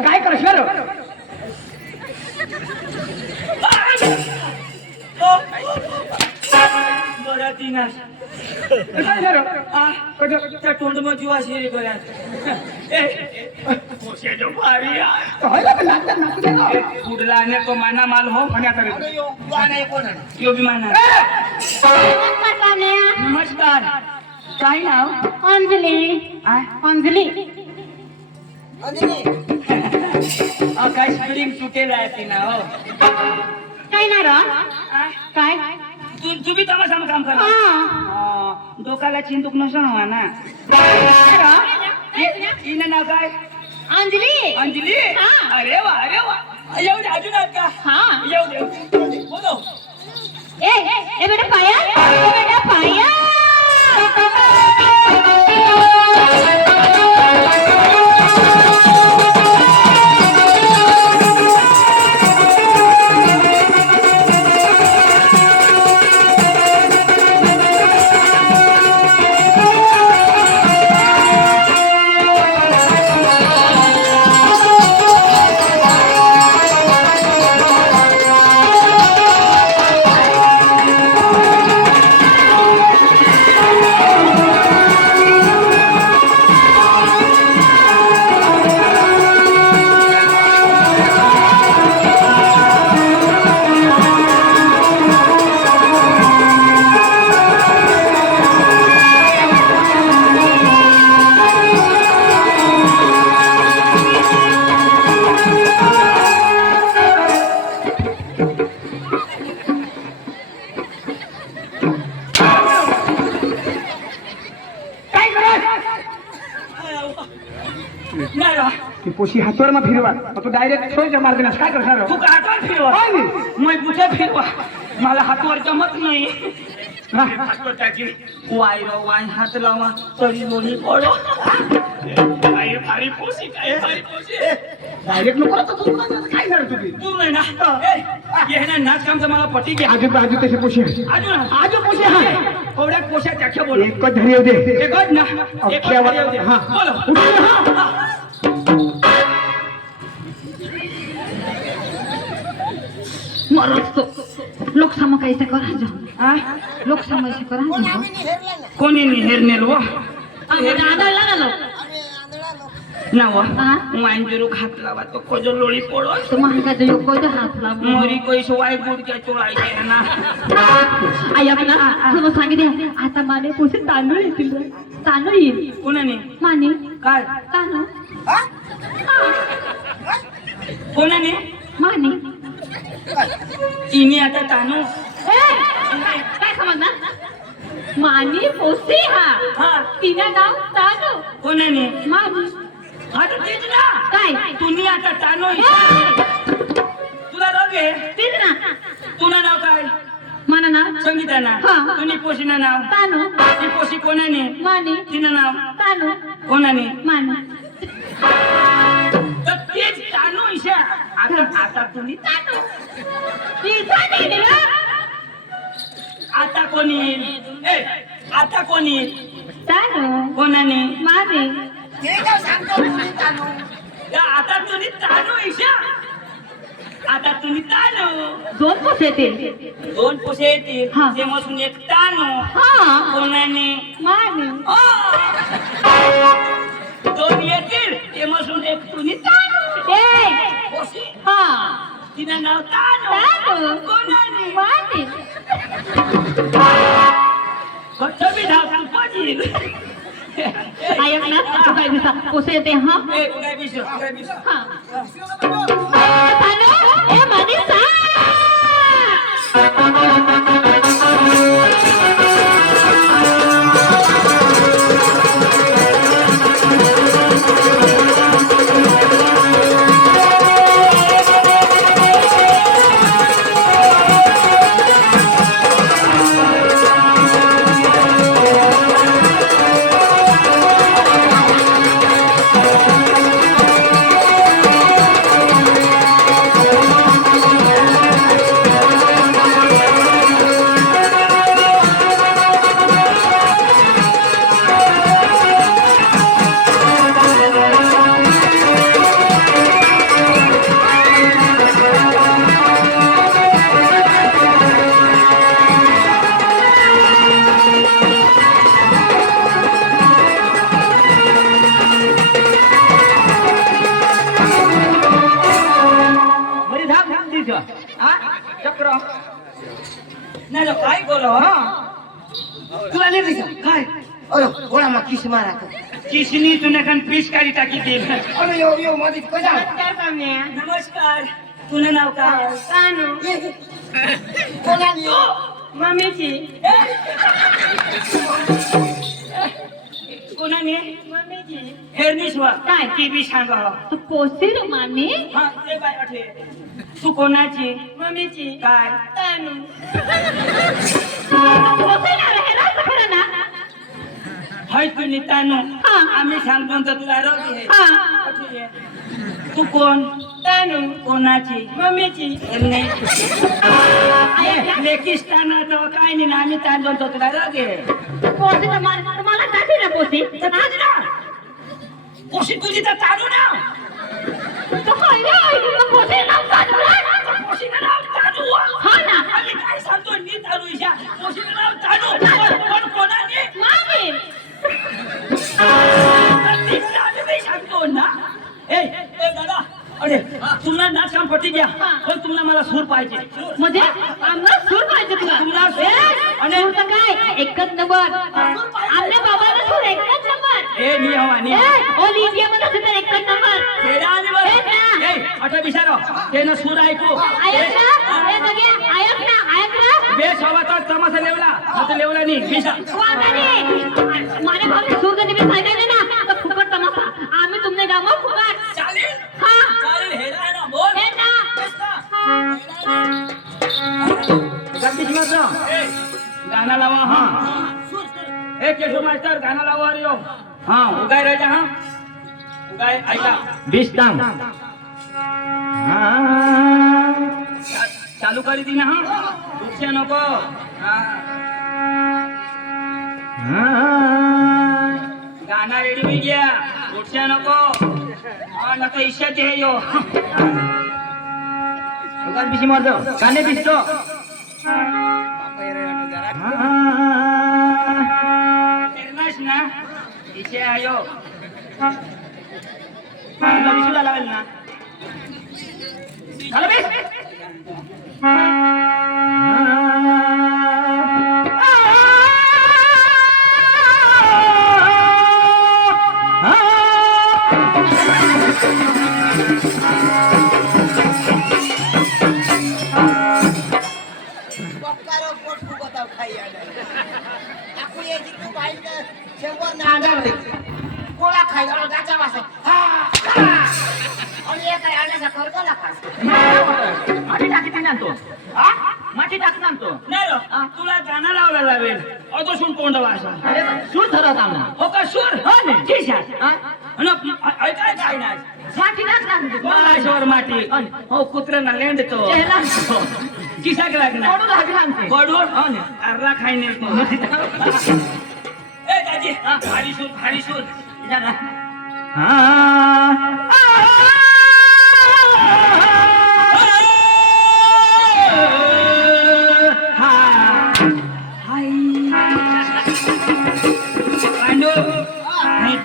काय करणार बरं तिना काय झालं त्या तोंड मग जीव अशी रे बऱ्या पुढला आणि तो माना माल हो आणि आता यो बी माना नमस्कार काय नाव अंजली अंजली काय स्प्रिंग तुटेल आहे ती ना हो काय ना रा काय तुम्ही तमाशा काम करा डोकाला चिंतूक नसं हवा ना हिनं नाव काय अंजली अंजली अरे वा येऊ दे अजून आहेत का हा येऊ दे बोलो ए बेटा पाया पोशी हातोड मग फिरवा तू डायरेक्ट सोयीच्या मार्गाने काय करणार तू हातवर फिरवा मग कुठे फिरवा मला हातवर जमत नाही वाय हात लावा तरी लोणी पडो डायरेक्ट नको काय झालं तुम्ही तू नाही ना हे ना नाच कामचं मला पटी घ्या आजू तसे पोशी आजू पोशे आहे थोड्या पोशा त्याच्या बोल एकच धरी येऊ दे एकच ना अख्ख्यावर हा बोलो लोकसभा कैसे करायचं लोकसभा कैसे करायचं कोणी हेरनेल व आदळला ना लोक नाव वांजरू हात लावा तो कोजो लोळी पडो तुम्हाला काय योग कोई हात लाव मोरी कोई सोवाय गुडक्या चोळायचे ना आई आपला तुम्ही सांगितले आता माने पुढे तांदूळ येतील तांदूळ येईल कोणाने माने काय तांदूळ कोणाने माने तिने आता तानू काय समजणार माने पोसी हा तिने नाव तानू कोणाने माने आता तेच ना काय तुम्ही आता तानू तुला राग आहे तेच ना तुला नाव काय माना नाव संगीता ना तुम्ही पोशीना नाव तानू ती पोशी कोणाने माने तिनं नाव तानू कोणाने माने तर तेच तानू ईशा आता तुम्ही तानू आता कोणी येईल आता कोणी येईल तानू कोणाने माने आता तुम्ही तानू ईशा आता तुम्ही तानू दोन पोसे येतील दोन पोसे येतील हा. ते मसून एक तानू हा कोणाने माने दोन येतील ते मसून एक तुम्ही तानू पोसे हा तिनं नाव तानू कोणाने माने फक्त मी नाव सांगतो आई आपला तू काय दिसा पोसे येते हा काय विषय हा तानू ए माने सा करो तुला नाही दिसत काय अरे गोळा मग किस मारा किसनी तुने कन पीस काढी टाकी देईल अरे यो यो मध्ये कसा नमस्कार तुझं नाव काय कानू कोणाला यो मम्मीची कोणाने मम्मीची हेरनीश्वर काय? ती बी सांगा तू पोसेल मामी हा ते बाय आठवे तू कोणाची मम्मीची काय कानू पोसेल आहे हे राहतं खरं ना हाय तू नितानो हा. आम्ही सांगतो तर तुला रोगी आहे हा आठवे. तू कोण कानू कोणाची मम्मीची हेरणी लेकिस्ताना तर काय नाही ना आम्ही सांगतो तर तुला रोगी आहे पोसे तर मला टाकते ना पोसे आज ना पोशी तुझी तर चालू ना तो काय रे ऐकलं पोसे नाव कानू पोशीचं नाव चालू हा ना आम्ही काय सांगतो नी चालू इशा पोशीचं नाव चालू पण कोणाने मामी आम्ही बी सांगतो ना ए दादा अरे तुम्हाला नाच काम पटी घ्या पण तुम्हाला मला सूर पाहिजे म्हणजे आम्हाला सूर पाहिजे तुला तुला सूर? आणि सूर काय एकच नंबर आपल्या बाबाला सूर एकच नंबर ए मी हवा नी ऑल इंडिया मध्ये सुद्धा एकच नंबर तेरा आणि बस ए अठा बिचारो तेनं सूर ऐकू ऐक ना ए सगळे ऐक ना बेस हवा तर तमाशा लेवला आता लेवला नाही बिसा वागाने माने भाऊ सूर कधी भी सांगायचे ना तर फुकट तमाशा आम्ही तुमने गावा फुकट चालेल हा चालेल हे ना बोल हे ना गप्पीच मत गाना लावा हा ए केशव मास्टर गाना लावा रे यो हा उगाय राजा हा उगाय ऐका बिस्ताम चालू करी दी ना हा दुसऱ्या नको गाना रेडी होई गया दुसऱ्या नको हा नको इच्छाचे हे यो उगाच बिशी मारतो गाणे बिसतो ना इथे आयो तुला बिशूला लावेल ना झालं बेस गोळा खायला गाचा वासा आणि एक आहे आल्याचा खर्चला खास माती टाकी आणतो माती टाकून आणतो नाही तुला गाणं लावला लावेल अजून कोंड वासा सूर धरत आला हो का सूर हो ना ठीक आहे ऐकाय काय नाही माती टाकणार माती हो कुत्र्यांना लेंडतो किसाक लागणार पडून हो ना अर्धा खाईने ए दाजी भारी सूर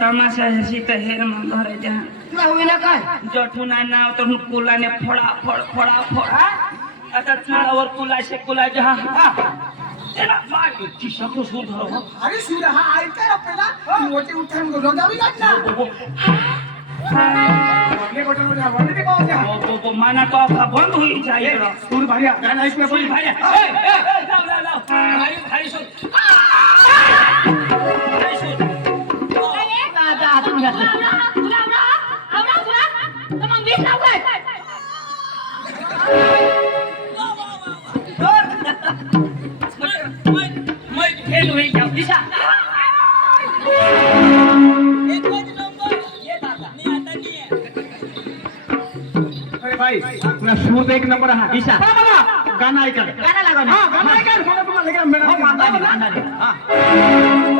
तमाशा हसी तर हेर मग घरे जा तुला होईना काय जठून नाव तर कुलाने फोडा आता चुलावर कुला शेकुला जहा तेरा बाकी ती सगळं सूर धरो अरे सूर हा ऐका आपल्याला मोठे उठान गोदावी लागना ये बटन मध्ये वाले ते पाव द्या ओ माना तो आपला बंद होई जाए सूर भारी गाना ऐकूया सूर भारी लाव भारी सूर दादा तुम्ही घातलं मग मीच नाव काय फेल होई जाऊ दिशा अरे भाई तुला सूर एक नंबर हा दिशा गाना ऐका गाणं लागा ना. हा गाना ऐका मला तुम्हाला लगेच मिळणार हो, अंदाजे. हा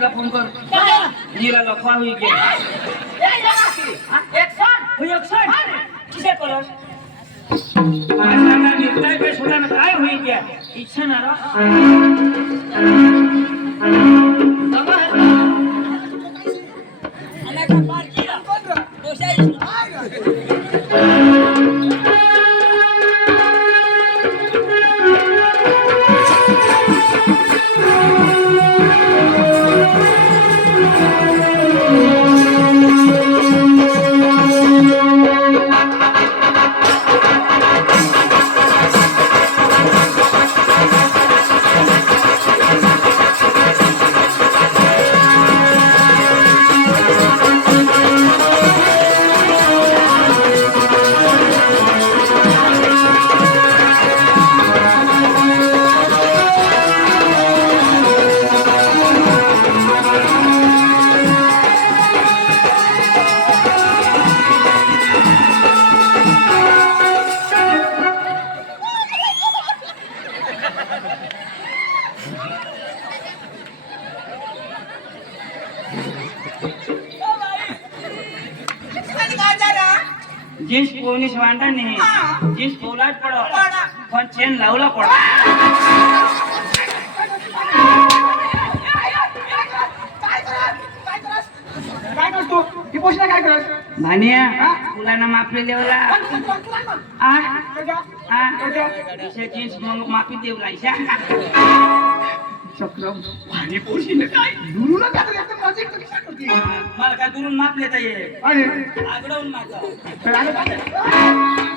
ला फोन कर नीला लखवा हुई के एक सन किसे करस काय बेस होता ना काय होईल त्या इच्छा ना रा जीन्स पोलीस वांडा नाही जीन्स पोलाट पडो पण चेन लावला पडो काय करतो ती पोशीला काय करत भानिया तुला ना माफी देवला जीन्स मग माफी देवला चक्रम पाणी पोशीने काय दुरून काय एकदम नजीक तर कशा करते मला काय दुरून माप लेता ये अरे आगडवून माझा तर आलं काय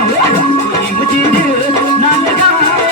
मुझे दिल ना लगाए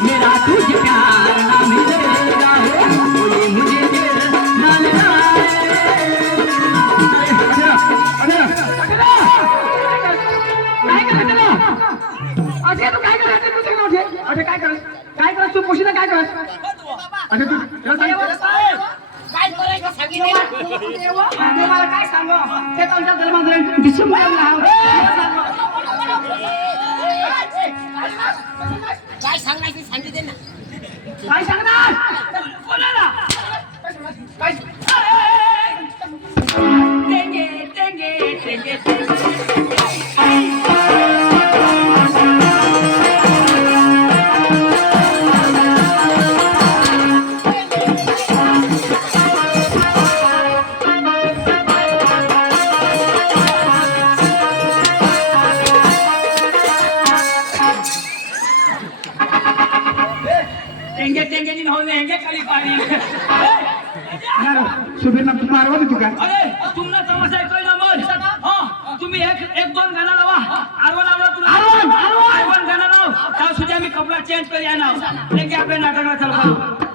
मेरा तुझ प्यार ना मिलेगा काय करत तू पोशीला काय करत अरे तू त्याला सांग. काय करायचं सांगितलं ते मला काय सांगू ते तुमच्या धर्मात डिसेंबर काय सांगायचं सांगितलं ना काय सांगणार कोणाला काय टेंगे टेंगे टेंगे टेंगे टेंगे टेंगे दिन होने हेंगे खाली पाणी सुबीर ना तुम्हाला आरवा देतो का अरे तुमना तमाशा ऐकलोय ना मग हा तुम्ही एक दोन गाणं लावा आरवन लावला तुला आरवन गाणं लाव त्या सुद्धा मी कपडा चेंज करी आणा आपल्या नाटकाला चालू करू